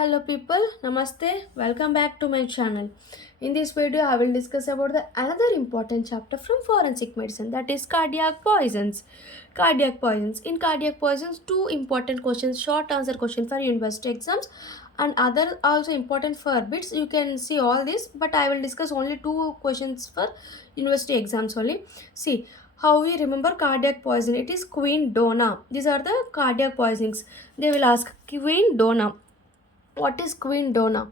Hello people, namaste, welcome back to my channel. In this video I will discuss about the another important chapter from forensic medicine, that is cardiac poisons. Cardiac poisons. In cardiac poisons, two important questions, short answer question for university exams and other also important for bits. You can see all this, but I will discuss only two questions for university exams only. See how we remember cardiac poison. It is queen dona. These are the cardiac poisonings. They will ask queen dona. What is queen dona?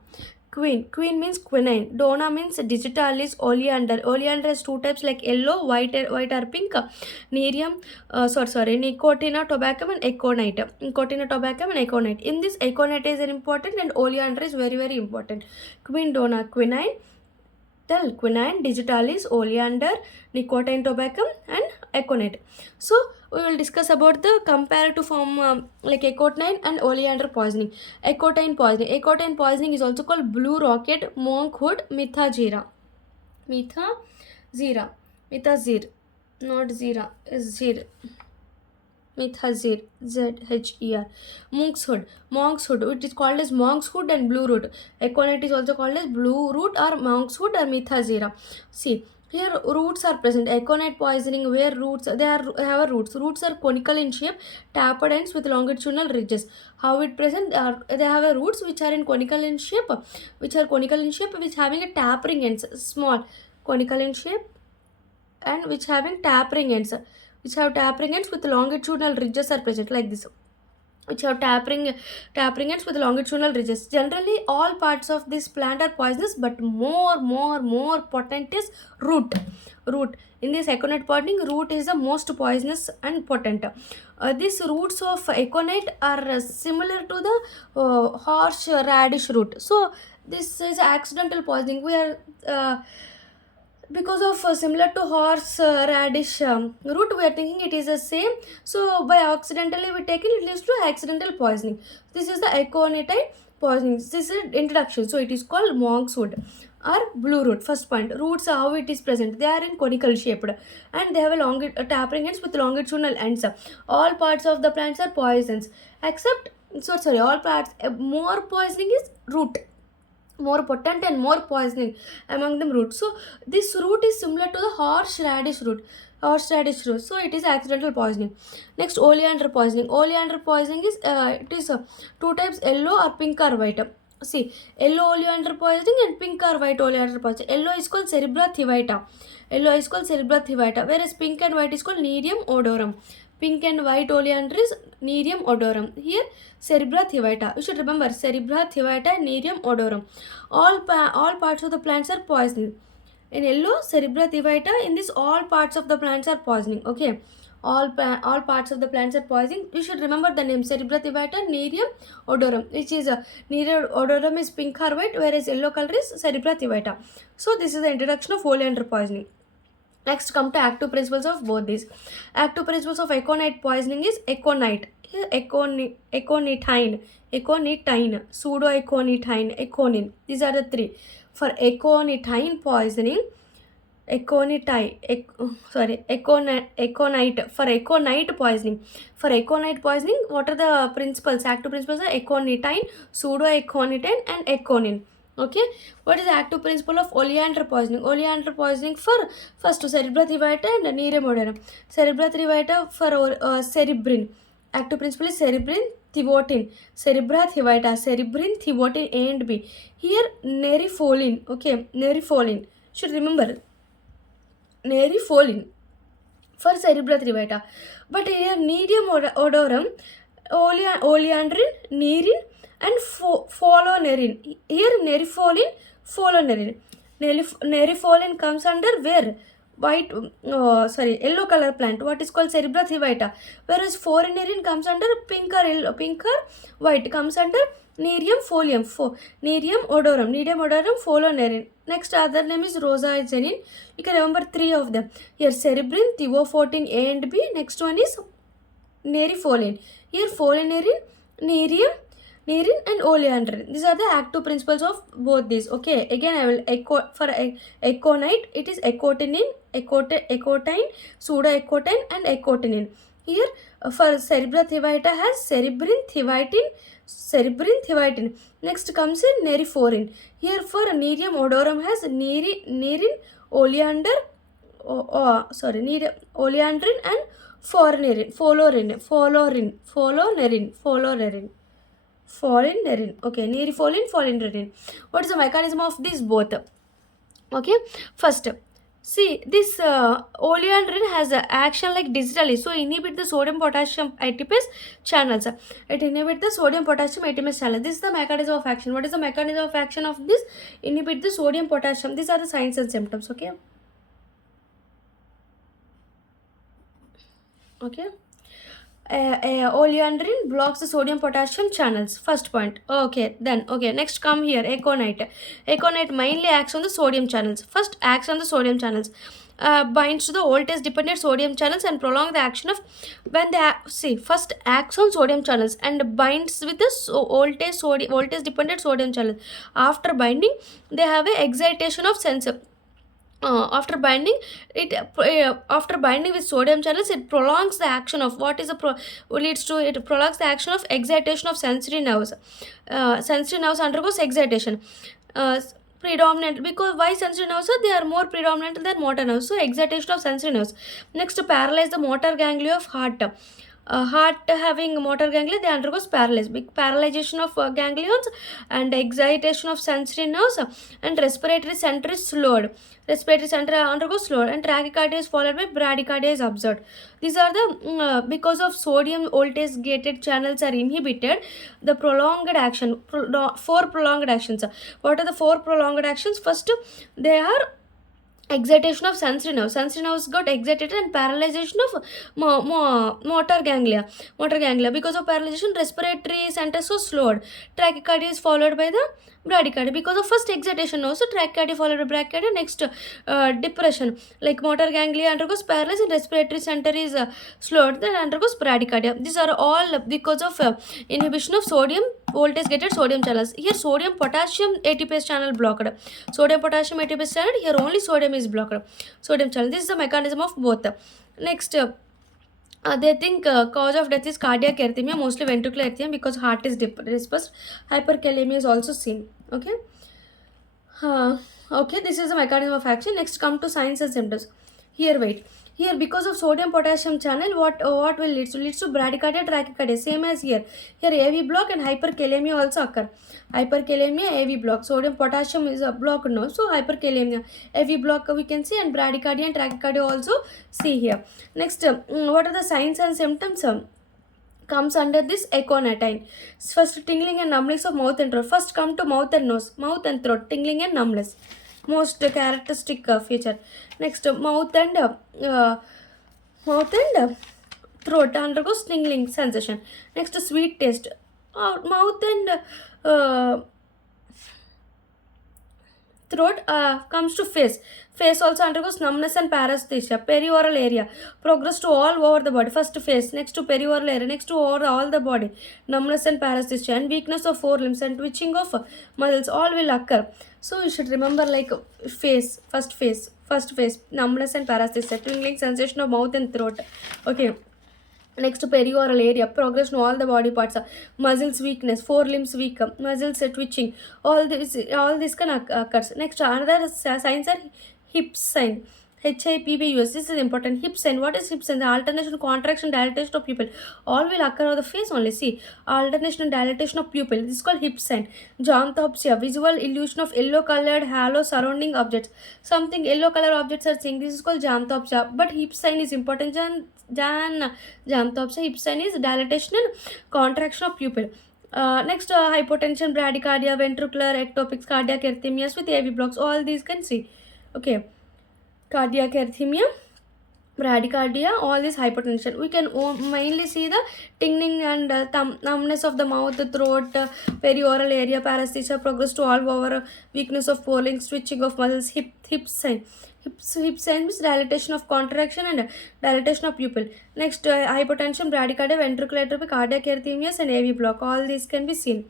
Queen means quinine. Dona means digitalis oleander. Oleander has two types like yellow, white or pink. Nerium, Nicotina tobacum and aconite. Nicotina tobacum and aconite. In this, aconite is important and oleander is very important. Queen dona, quinine. Tell quinine, digitalis, oleander, nicotine tobacco, and aconite. So we will discuss about the comparative form like aconite and oleander poisoning. Acotine poisoning is also called blue rocket, monk hood, methazira. Methazira. Methazir. Not zira. Is zir. Methazir, ZHER. Monk's hood, which is called as monk's hood and blue root. Aconite is also called as blue root or monk's hood or methazira. See, here roots are present. Aconite poisoning, where roots have roots. Roots are conical in shape, tapered ends with longitudinal ridges. How it present? They have a roots which are in conical in shape, which having a tapering ends, small conical in shape, and which having tapering ends, with longitudinal ridges are present like this, which have tapering ends with longitudinal ridges. Generally all parts of this plant are poisonous, but more potent is root. In this aconite poisoning, root is the most poisonous and potent. These roots of aconite are similar to the horse radish root. So this is accidental poisoning. We are because of similar to horse radish root, we are thinking it is the same. So by accidentally we take it leads to accidental poisoning. This is the aconitine poisoning. This is introduction. So it is called monk's wood or blue root. First point, roots, how it is present. They are in conical shaped and they have a tapering ends with longitudinal ends. All parts of the plants are poisons except all parts. More poisoning is root, more potent and more poisoning among them root. So this root is similar to the horseradish root. So it is accidental poisoning. Next, oleander poisoning is two types, yellow or pink or white. See, yellow oleander poisoning and pink or white oleander poisoning. Yellow is called cerebra thivita, whereas pink and white is called nerium odorum. Pink and white oleander is nerium odorum. Here cerebra thivita. You should remember cerebra thivita and nerium odorum. All parts of the plants are poisoning. In yellow, cerebra thivita. In this, all parts of the plants are poisoning. Okay, all parts of the plants are poisoning. You should remember the name cerebra thivita, nerium odorum, which is nerium odorum is pink or white, whereas yellow color is cerebra thivita. So this is the introduction of oleander poisoning. Next, come to active principles of both these. Active principles of aconite poisoning is aconite. Here, aconitine, pseudoaconitine, aconine. These are the three. For aconitine poisoning, aconite. For aconite poisoning, what are the principles? Active principles are aconitine, pseudoaconitine, and aconine. Okay, what is the active principle of oleander poisoning? Oleander poisoning for first cerebra thivita and nerium odorum. Cerebra thivita for cerebrin. Active principle is cerebrin thivotin. Cerebra thivita, cerebrin thivotin A and B. Here nerifolin. Okay, nerifolin. Should remember nerifolin for cerebra thivita. But here nerium odorum, oleandrin, nerin, and folonerin. Here nerifolin, folonerin. Nerifolin comes under where? Yellow color plant, what is called cerebra thivita, whereas folonerin comes under pink or white, comes under nerium folium, nerium odorum, folonerin. Next, other name is rosagenin. You can remember three of them. Here cerebrin, thivofotin A and B. Next one is nerifolin. Here folonerin, nerium, nerin, and oleander. These are the active principles of both these. Okay, again I will for aconite, it is acotinin, acotine, pseudoacotine, and acotinin. Here for cerebra thivita has cerebrin, thivitin, cerebrin, thioitin. Next comes in neriphorin. Here for nerium odorum has nerin, oleander, oleandrin and folonerin. Okay, nerifolin, folinerin. What is the mechanism of these both? Okay, first, see this oleandrin has a action like digitally, so inhibit the sodium potassium ATPase channels. It inhibit the sodium potassium ATPase channel. This is the mechanism of action. What is the mechanism of action of this? Inhibit the sodium potassium. These are the signs and symptoms. Okay. Okay. Oleandrin blocks the sodium potassium channels. First point. Okay, then okay. Next come here aconite. Aconite mainly acts on the sodium channels. First acts on the sodium channels. Binds to the voltage dependent sodium channels and prolong the action of when they see first acts on sodium channels and binds with the voltage dependent sodium channel. After binding, they have a excitation of sensor. After binding after binding with sodium channels, it prolongs the action of what is the leads to it prolongs the action of excitation of sensory nerves. Sensory nerves undergoes excitation. Predominant, because why sensory nerves are, they are more predominant than motor nerves, so excitation of sensory nerves. Next, to paralyze the motor ganglia of heart. Heart having motor ganglia, they undergoes paralysis, big paralyzation of ganglions and excitation of sensory nerves, and respiratory center is slowed. Respiratory center undergoes slowed and tachycardia is followed by bradycardia is observed. These are the because of sodium voltage gated channels are inhibited, the prolonged action, four prolonged actions. What are the four prolonged actions? First, they are excitation of sensory nerves. Sensory nerves got excited and paralyzation of motor ganglia. Because of paralyzation, respiratory centers was slowed. Trachycardia is followed by the bradycardia. Because of first excitation also, trachycardia followed by bradycardia. Next, depression, like motor ganglia undergoes paralysis and respiratory center is slowed, then undergoes bradycardia. These are all because of inhibition of sodium voltage gated sodium channels. Here sodium potassium ATPase channel blocked. Sodium potassium ATPase channel, here only sodium is blocked. Sodium channel. This is the mechanism of both. Next, they think cause of death is cardiac arrhythmia, mostly ventricular arrhythmia, because heart is dispersed. Hyperkalemia is also seen. Okay. Okay, this is the mechanism of action. Next, come to signs and symptoms. Here, wait. Here, because of sodium potassium channel, what will lead to? Leads to bradycardia, trachycardia. Same as here. Here, AV block and hyperkalemia also occur. Hyperkalemia, AV block. Sodium potassium is a block, no. So hyperkalemia, AV block we can see, and bradycardia and trachycardia also see here. Next, what are the signs and symptoms? Comes under this aconitine. First, tingling and numbness of mouth and throat. First, come to mouth and nose. Mouth and throat, tingling and numbness. Most characteristic feature. Next, mouth and throat undergoes tingling sensation. Next, sweet taste. Mouth and throat comes to face. Face also undergoes numbness and paresthesia. Perioral area progress to all over the body. First face, next to perioral area, next to over all the body. Numbness and paresthesia and weakness of forelimbs and twitching of muscles all will occur. So you should remember like face, first face, numbness and paresthesia, tingling sensation of mouth and throat. Okay. Next, perioral area progress to all the body parts. Muscles weakness, forelimbs weak, muscles twitching. All this can occurs. Next, another signs are hip sign. HIPBUS. This is important. Hip sign. What is hip sign? The alternation, contraction, dilatation of pupil. All will occur on the face only. See, alternation and dilatation of pupil. This is called hip sign. Xanthopsia. Visual illusion of yellow-colored halo surrounding objects. Something yellow color objects are seeing. This is called xanthopsia. But hip sign is important. Xanthopsia. Hip sign is dilatation and contraction of pupil. Next, hypotension, bradycardia, ventricular ectopics, cardiac arrhythmias with AV blocks. All these can see. Okay. Cardiac arrhythmia, bradycardia, all this hypertension. We can mainly see the tingling and numbness of the mouth, the throat, perioral area, paresthesia, progress to all over, weakness of forelimbs, twitching of muscles, hip sign. Hip sign means dilatation of contraction and dilatation of pupil. Next, hypertension, bradycardia, ventricular ectopic, cardiac arrhythmias and AV block. All these can be seen.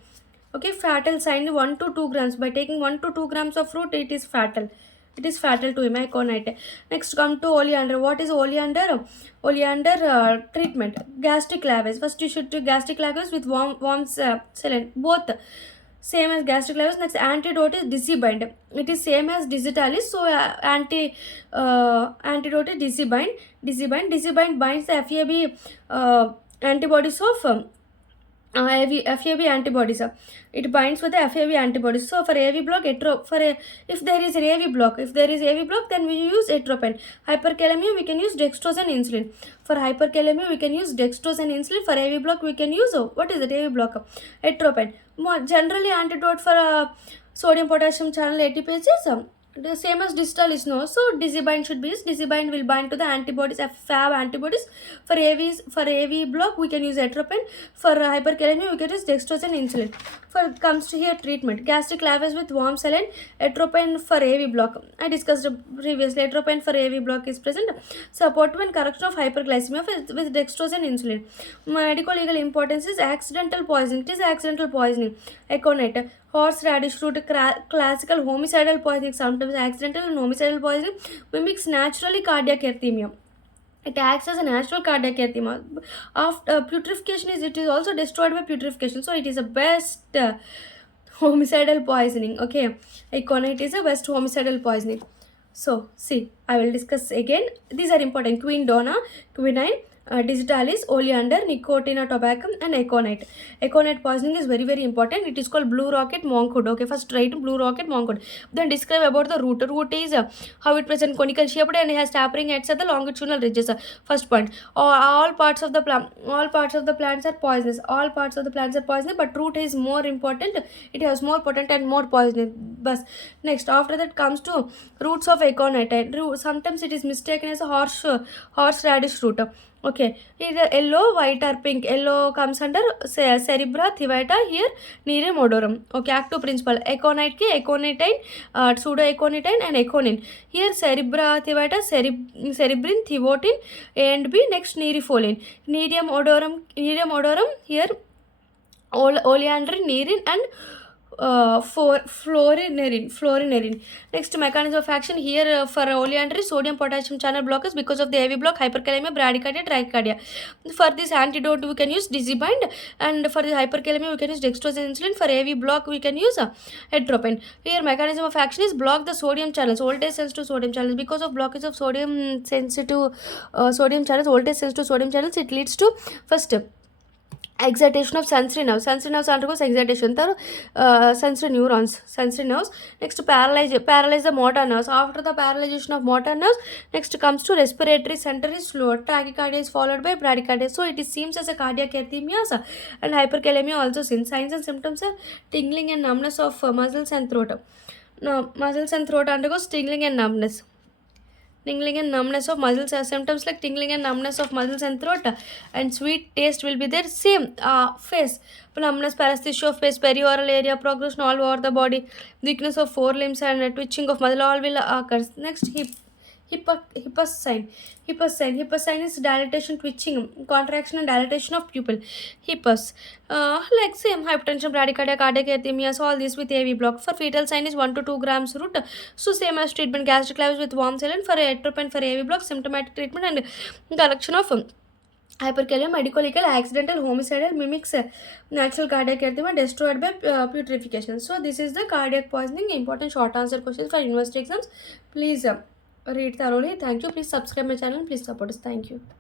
Okay, fatal sign 1 to 2 grams. By taking 1 to 2 grams of fruit, it is fatal. It is fatal to him, aconite. Next, come to oleander. What is oleander? Oleander treatment. Gastric lavage. First, you should do gastric lavage with warm saline. Both same as gastric lavage. Next, antidote is dicibind. It is same as digitalis. So, antidote is dicibind. Dicibind binds the FAB antibodies of FAB antibodies. It binds with the FAB antibodies. So for AV block, if there is AV block, then we use atropine. Hyperkalemia, we can use dextrose and insulin. For hyperkalemia, we can use dextrose and insulin. For AV block, we can use what is it? AV block, atropine. More generally, antidote for sodium potassium channel ATPase is the same as distal is no. So dicibind should be used. Dicibind will bind to the antibodies, FAB antibodies. For AV block, we can use atropine. For hyperkalemia, we can use dextrose and insulin. For comes to here treatment, gastric lavage with warm saline, atropine for AV block. I discussed previously. Atropine for AV block is present. Support and correction of hyperglycemia with dextrose and insulin. Medical legal importance is accidental poisoning. It is accidental poisoning. Aconite. Horseradish root, classical homicidal poisoning, sometimes accidental and homicidal poisoning, mimics naturally cardiac arrhythmia. It acts as a natural cardiac arrhythmia. After putrefaction it is also destroyed by putrefaction. So it is a best homicidal poisoning. Okay, aconite is a best homicidal poisoning. So see, I will discuss again. These are important: quinine, digitalis, oleander, nicotina tobacco, and aconite. Aconite poisoning is very very important. It is called blue rocket monkhood. Okay, first write blue rocket monkhood. Then describe about the root. Root is how it presents conical shaped and has tapering heads at the longitudinal ridges. First point. All parts of the plants are poisonous. All parts of the plants are poisonous, but root is more important. It has more potent and more poisonous. But next, after that comes to roots of aconite. Sometimes it is mistaken as a horseradish root. Okay, either yellow, white or pink. Yellow comes under cerebra, thivata, here nerium odorum. Okay, active principle. Aconite ki aconitine, pseudoaconitine and aconine. Here cerebra, thivata, cerebrin, thivotin, A and B. Next nerifolin. Nerium odorum, here oleander, nerin and for fluorinerin. Next, mechanism of action here for oleander, sodium potassium channel blockers because of the AV block, hyperkalemia, bradycardia, trichardia. For this antidote, we can use dicibind, and for the hyperkalemia, we can use dextrose and insulin. For AV block, we can use atropine. Here, mechanism of action is block the sodium channels, voltage sensitive sodium channels. Because of blockage of sodium sensitive sodium channels, voltage sensitive sodium channels, it leads to first excitation of sensory nerves. Sensory nerves undergoes excitation. Sensory neurons, sensory nerves. Next, paralyze the motor nerves. After the paralyzation of motor nerves, next comes to respiratory center is slow. Tachycardia is followed by bradycardia. So it seems as a cardiac arrhythmia and hyperkalemia also seen. Signs and symptoms are tingling and numbness of muscles and throat. Now, muscles and throat undergoes tingling and numbness. Tingling and numbness of muscles are symptoms like tingling and numbness of muscles and throat, and sweet taste will be there. Same face, numbness, paresthesia of face, perioral area, progression all over the body, weakness of forelimbs and twitching of muscle all will occur. Next, hippus sign. Hippus sign is dilatation, twitching, contraction and dilatation of pupil. Hippus. Like same hypertension, bradycardia, cardiac arrhythmia, so all this with AV block. For fetal sign is 1 to 2 grams root. So same as treatment, gastric lavage with warm saline. For atropine for AV block, symptomatic treatment and collection of hyperkalemia, medical, accidental, homicidal, mimics natural cardiac arrhythmia destroyed by putrefaction. So this is the cardiac poisoning. Important short answer questions for university exams. Please read thoroughly. Thank you. Please subscribe my channel. Please support us. Thank you.